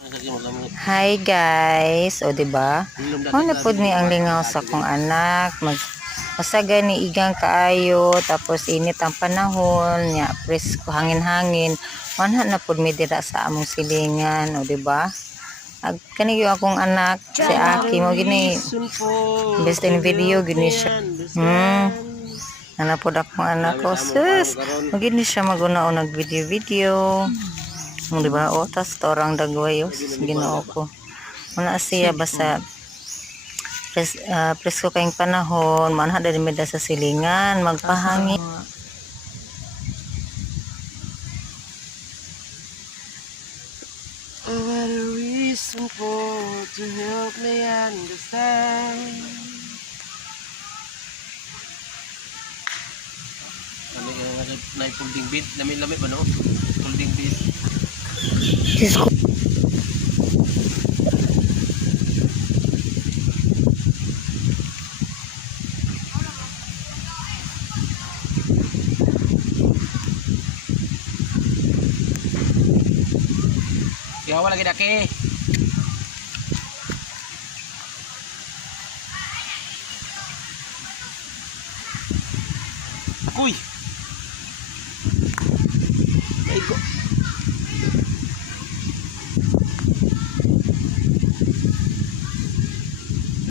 Hi guys, o diba? Ano po ni ang lingaw sa kong anak, masaga ni igang kaayo, tapos init ang panahon, nya presko hangin-hangin, manha na pud mi dira sa among silingan, o diba? Kaniyo akong anak, si Aki mo gini, best in video gini siya. Ano po akong anak ko, sus, magini siya mag-una-unag video-video. Di ba? O, tas torang dagway, ginoo ko. Muna siya basta presko kayong panahon, manha din mida sa silingan, magpahangin. What a reason for to help me understand. Kami nga na folding bed, lami-lami ba no? Folding bed. Yawa lagi daki. Uy.